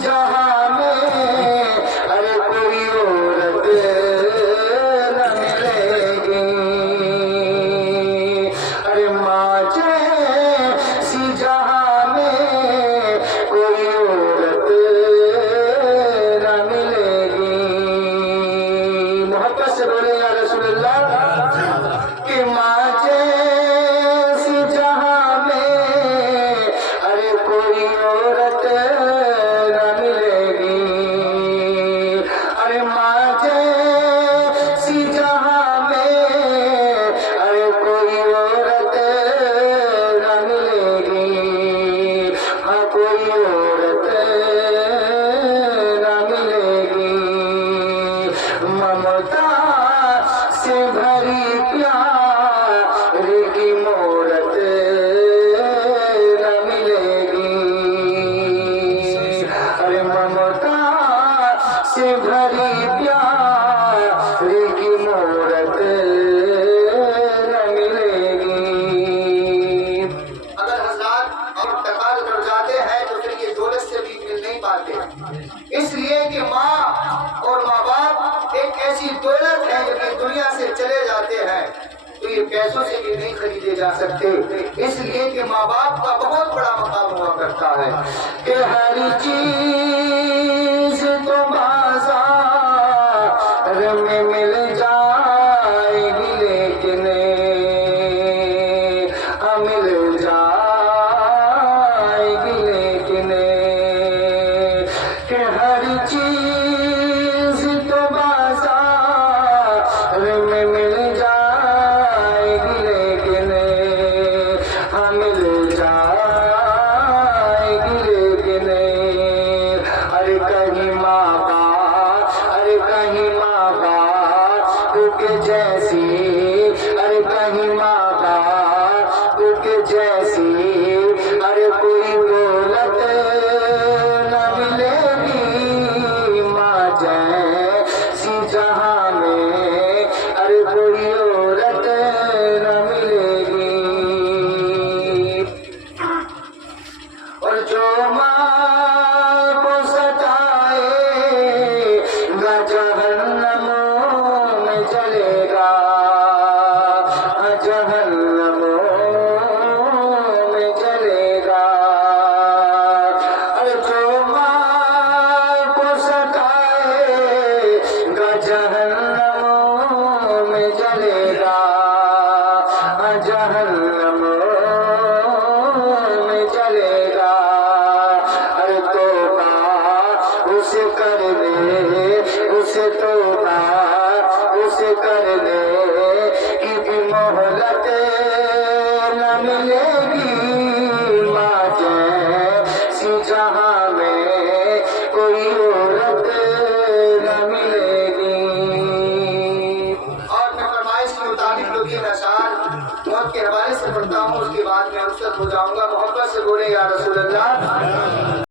جہاں میں ارے کوئی عورت نہ ملے گی، ارے ماں جیسی جہاں میں کوئی عورت نہ ملے گی۔ محبت سے بولے یا رسول اللہ کہ ماں جیسی جہاں میں ارے کوئی عورت نہ ملے گی، ارے ماں جیسی جہاں میں ارے کوئی عورت نہ ملے گی، ہاں کوئی عورت نہ ملے گی۔ ممتا سے بھری پیار کی مورت نہ ملے گی، ارے ممتا سے بھری پیار کی مورت نہ ملے گی۔ اگر حضرات اور انتقال کر جاتے ہیں تو پھر یہ دولت سے بھی مل نہیں پاتے، اس لیے کہ ماں اور ماں باپ ایک ایسی دولت ہے جو کہ دنیا سے چلے جاتے ہیں تو یہ پیسوں سے بھی نہیں خریدے جا سکتے، اس لیے کہ ماں باپ کا بہت بڑا مقام ہوا کرتا ہے کہ ہر چیز تو بازار میں مل جائے گی لیکن مل جائے گی لیکن کہ ہر چیز تو بازار میں مل جائے گی لیکن مل جائے گی لیکن ارے کہیں ماں باپ ارے کہیں ماں باپ کے جیسی ارے کہیں ماں باپ کے جیسی ارے کوئی دولت نہ ملے گی، ماں جیسی جہاں میں ارے کوئی عورت نہ ملے گی۔ اور جو ماں کو ستائے گا جہنم میں جلے گا، جہنم میں جلے گا، اور جو ماں کو ستائے گا جہنم میں جلے گا، جہنم میں جلے گا، ارے توبہ اسے کر دے، اسے توبہ اسے کر دے کہ بھی مہلت نہ ملے گی، ماں جیسی جہاں میں کوئی عورت نہ ملے گی۔ اور میں فرمائش کے مطابق جو یہ اشعار موت کے حوالے سے پڑھتا ہوں، اس کے بعد میں رخصت ہو جاؤں گا۔ محبت سے بولے یا رسول اللہ۔